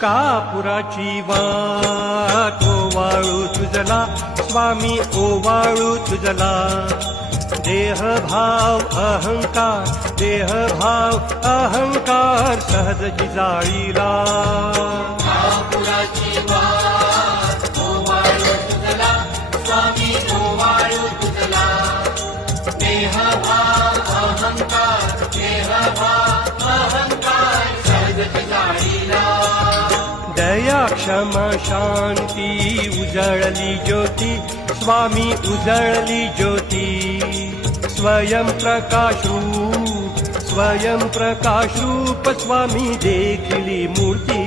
कापुराची वाट ओवाळू तुझला स्वामी ओवाळू तुझला देहभाव अहंकार सहज जाळीला कापुराची वाट ओवाळू तुझला स्वामी ओवाळू तुझला देहभाव अहंकार सहज जाळीला दया क्षमा शांती उजळली ज्योती स्वामी उजळली ज्योती स्वयं प्रकाश रूप स्वामी देखली मूर्ती